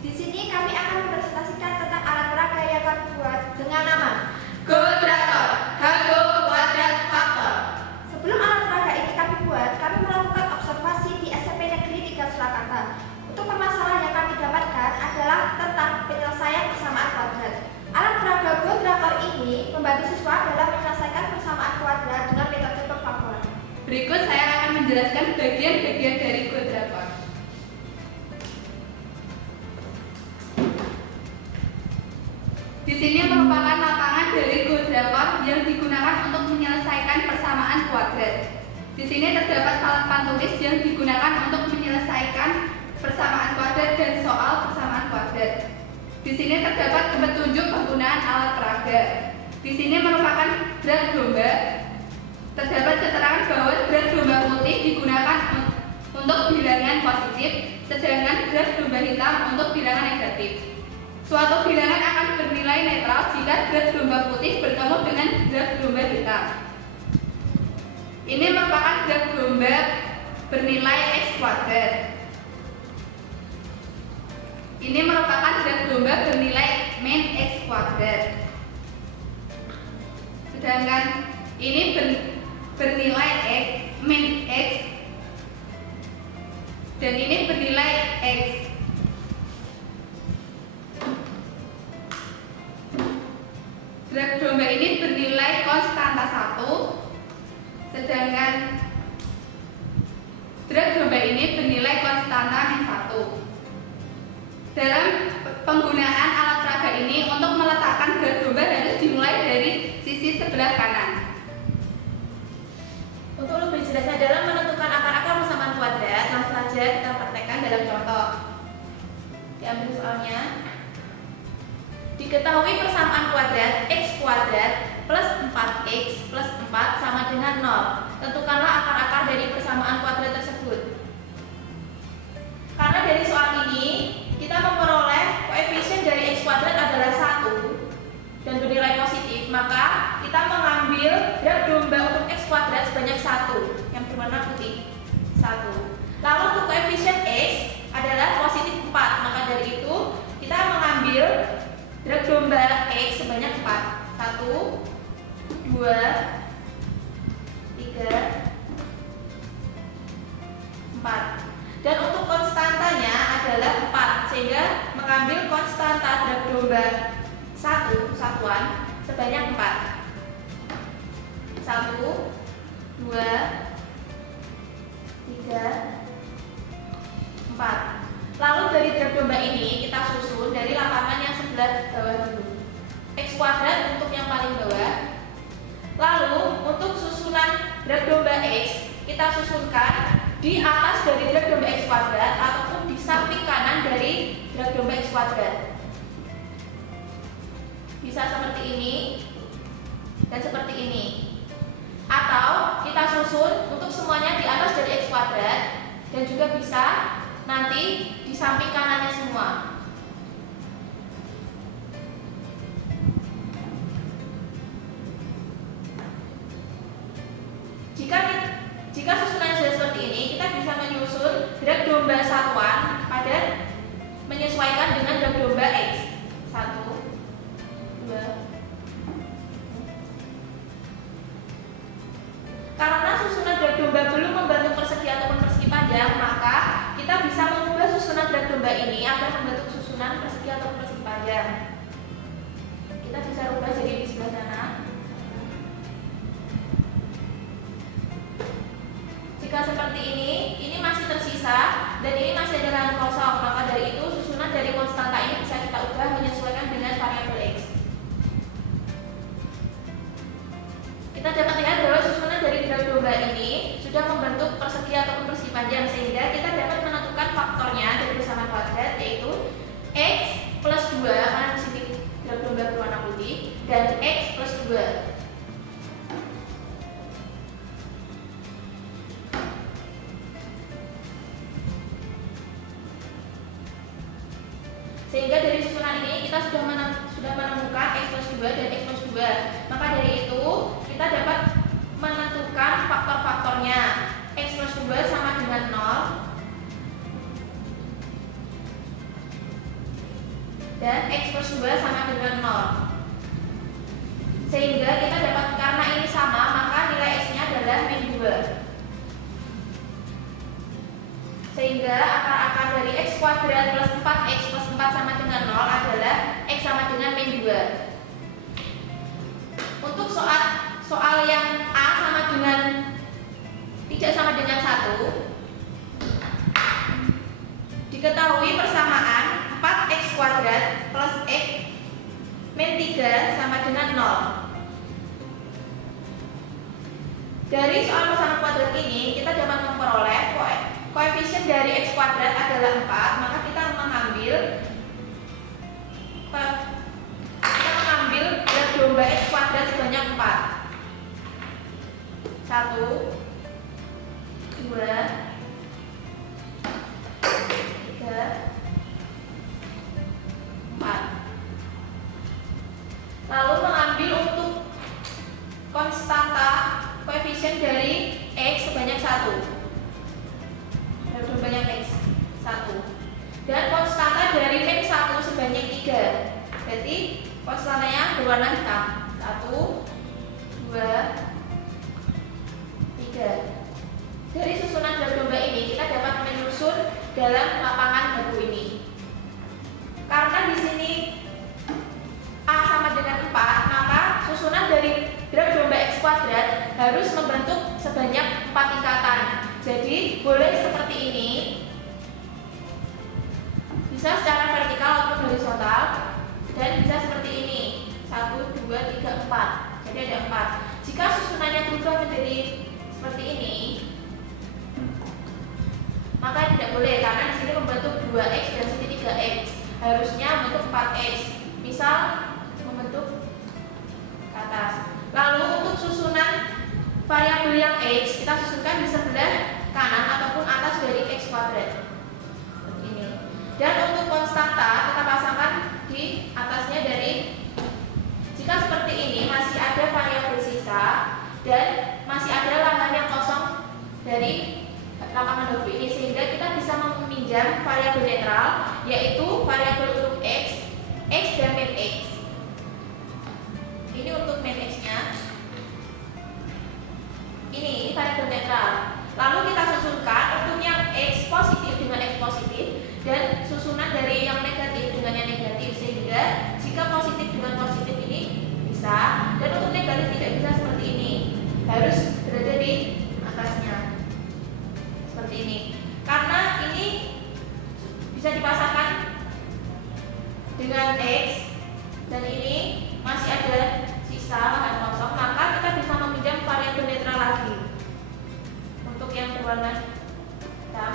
Di sini kami akan mempresentasikan tentang alat peraga yang kami buat dengan nama GoDrakor, Hago Kuadrat Faktor. Sebelum alat peraga ini kami buat, kami melakukan observasi di SMP Negeri 3 Surakarta. Untuk permasalahan yang kami dapatkan adalah tentang penyelesaian persamaan kuadrat. Alat peraga GoDrakor ini membantu siswa dalam menyelesaikan persamaan kuadrat dengan metode perfaktoran. Berikut saya akan menjelaskan bagian-bagian dari GoDrakor. Di sini merupakan lapangan dari GoDrakor yang digunakan untuk menyelesaikan persamaan kuadrat. Di sini terdapat papan tulis yang digunakan untuk menyelesaikan persamaan kuadrat dan soal persamaan kuadrat. Di sini terdapat petunjuk penggunaan alat peraga. Di sini merupakan drat domba. Terdapat keterangan bahwa drat domba putih digunakan untuk bilangan positif, sedangkan drat domba hitam untuk bilangan negatif. Suatu bilangan akan bernilai netral jika drat domba putih bertemu dengan drat domba hitam. Ini merupakan drat domba bernilai X kuadrat. Ini merupakan drat domba bernilai min X kuadrat. Sedangkan ini bernilai X, min X, dan ini bernilai X. Drat domba ini bernilai konstanta 1, sedangkan drat domba ini bernilai konstanta min 1. Dalam penggunaan alat peraga ini, untuk meletakkan drat domba harus dimulai dari sisi sebelah kanan. Untuk lebih jelasnya dalam menentukan akar-akar persamaan kuadrat, langsung saja kita praktekkan dalam contoh. Diambil soalnya. Diketahui persamaan kuadrat X kuadrat plus 4X plus 4 sama dengan 0. Tentukanlah akar-akar dari persamaan kuadrat tersebut. Karena dari soal ini kita memperoleh koefisien dari X kuadrat adalah 1 dan bernilai positif, maka kita mengambil drat domba untuk X kuadrat sebanyak 1 yang berwarna putih 1. Lalu untuk koefisien X adalah positif 4, maka dari itu kita mengambil drat domba X sebanyak 4. 1, 2, 3, 4. Dan untuk konstantanya adalah 4, sehingga mengambil konstanta drat domba 1 satuan sebanyak 4. 1, 2, 3, 4. Lalu dari drat domba ini kita susun dari lapangan yang sebelah bawah dulu. X kuadrat untuk yang paling bawah. Lalu untuk susunan drat domba X kita susunkan di atas dari drat domba X kuadrat ataupun di samping kanan dari drat domba X kuadrat. Bisa seperti ini dan seperti ini. Atau kita susun untuk semuanya di atas dari X kuadrat dan juga bisa nanti di samping kanannya semua. Jika susunannya sudah seperti ini, kita bisa menyusun drat domba satuan pada menyesuaikan dengan drat domba X. 1, 2. Karena susunan drat domba belum membentuk persegi ataupun persegi panjang, maka kita bisa mengubah susunan drat domba ini agar membentuk susunan persegi ataupun persegi panjang. Kita bisa ubah jadi di sebelah sana. Jika seperti ini masih tersisa dan ini masih ada lahan kosong, maka dari itu susunan dari konstanta ini bisa kita ubah menyesuaikan dengan variabel X. Kita dapat lihat bahwa susunan dari drat domba ini sudah membentuk persegi ataupun persegi panjang, sehingga kita dapat menentukan faktornya dari persamaan kuadrat, yaitu X plus 2, karena di sini drat domba berwarna putih, dan X plus 2. Sehingga dari susunan ini kita sudah menemukan X plus 2 dan X plus 2. Maka dari itu kita dapat menentukan faktor-faktornya. X plus 2 sama dengan 0, dan X plus 2 sama dengan 0. Sehingga kita dapat, karena ini sama, maka nilai X nya adalah min 2. Sehingga akar-akar dari X kuadrat plus 4X plus 4 sama dengan 0 adalah X sama dengan min 2. Untuk soal yang A sama dengan tidak sama dengan 1, diketahui persamaan 4X kuadrat plus X min 3 sama dengan 0. Dari soal persamaan kuadrat ini kita dapat memperoleh koefisien dari X kuadrat adalah 4, maka kita mengambil graf domba X kuadrat sebanyak 4. 1, 2, 3, 4. Lalu mengambil untuk konstanta koefisien dari X sebanyak 1. Banyak X 1 dan konstanta dari min 1 sebanyak 3. Berarti konstantanya berwarna hitam. 1, 2, 3. Dari susunan graf domba ini kita dapat menyusun dalam lapangan baku ini. Karena di sini A sama dengan 4, maka susunan dari graf domba X kuadrat harus membentuk sebanyak 4 tingkatan. Jadi boleh seperti ini, bisa secara vertikal ataupun horizontal, dan bisa seperti ini 1, 2, 3, 4. Jadi ada 4. Jika susunannya berubah menjadi seperti ini, maka tidak boleh, karena di sini membentuk 2X dan sini 3X. Harusnya membentuk 4X. Misal membentuk ke atas. Lalu untuk susunan variabel yang X kita susunkan di sebelah kanan ataupun atas dari X kuadrat seperti ini. Dan untuk konstanta kita pasangkan di atasnya dari, jika seperti ini masih ada variabel sisa dan masih ada lahan yang kosong dari lapangan baku ini, sehingga kita bisa meminjam variabel netral, yaitu variabel untuk X dan min X. Ini untuk min X nya. Ini variabel netral. Lalu kita susunkan untuk yang X positif dengan X positif dan susunan dari yang negatif dengan yang negatif, sehingga jika positif dengan positif ini bisa, dan untuk negatif tidak bisa seperti ini, harus berada di atasnya seperti ini. Karena ini bisa dipasangkan dengan X dan ini masih ada sisa lahan kosong, maka kita bisa meminjam variabel netral lagi untuk yang berwarna hitam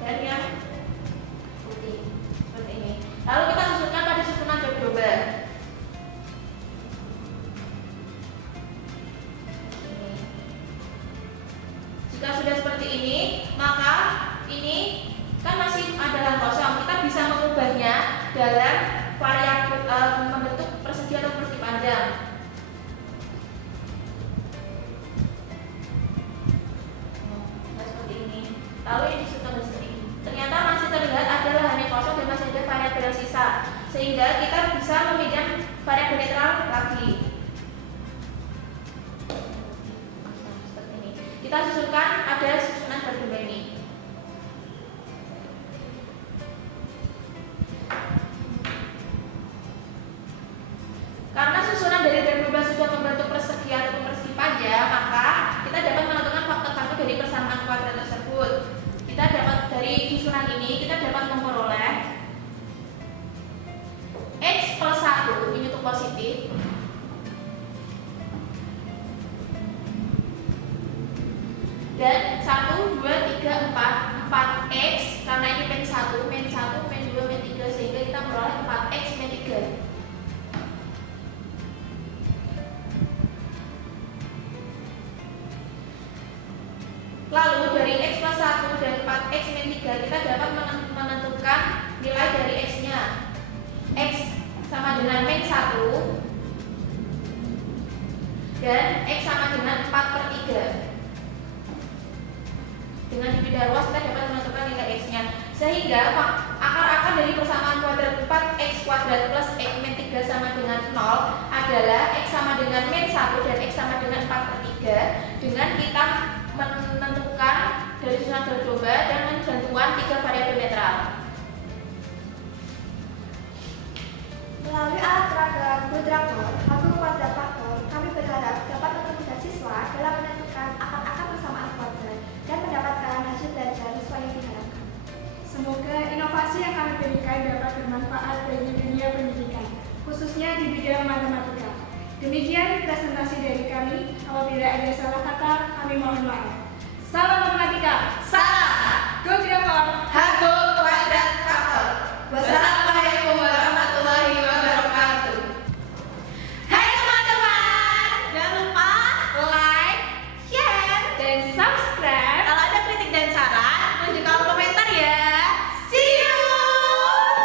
dan yang putih seperti ini. Lalu kita susunkan pada susunan graf domba. Jika sudah seperti ini, maka ini kan masih ada lahan kosong, kita bisa mengubahnya dalam variabel membentuk persegi atau persegi panjang. Seperti ini. Lalu ini disusun seperti ini. Ternyata masih terlihat ada lahan yang kosong dan masih ada variabel yang sisa, sehingga kita bisa meminjam variabel netral lagi. Seperti ini. Kita susunkan ada susunan graf domba ini. Karena susunan dari graf domba sudah membentuk persegi ataupun persegi panjang, maka kita dapat menentukan faktor-faktor dari persamaan kuadrat tersebut. Kita dapat dari susunan ini, kita dapat memperoleh X plus 1 ini untuk positif, dan 1, 2, 3, 4 4X, karena ini min 1, min 1, min 2, min 3, sehingga kita memperoleh 4X min 3. Lalu dari X plus 1 dan 4X min 3 kita dapat menentukan nilai dari X nya. X sama dengan min 1 dan X sama dengan 4/3. Dengan dipindah ruas kita dapat menentukan nilai X nya. Sehingga akar-akar dari persamaan kuadrat 4x kuadrat plus x min 3 sama dengan 0 adalah x sama dengan min 1 dan x sama dengan 4/3 dengan kita menentukan dari susunan bercoba dengan bantuan 3 variabel netral. Melalui alat peraga Godracon, Hago Kuadrat Faktor, kami berharap dapat mempermudah siswa dalam menentukan akar-akar persamaan kuadrat dan mendapatkan hasil belajar sesuai yang diharapkan. Semoga inovasi yang kami berikan dapat bermanfaat bagi dunia pendidikan, khususnya di bidang matematika. Demikian presentasi dari kami. Apabila ada salah kata, kami mohon maaf. Salam matematika!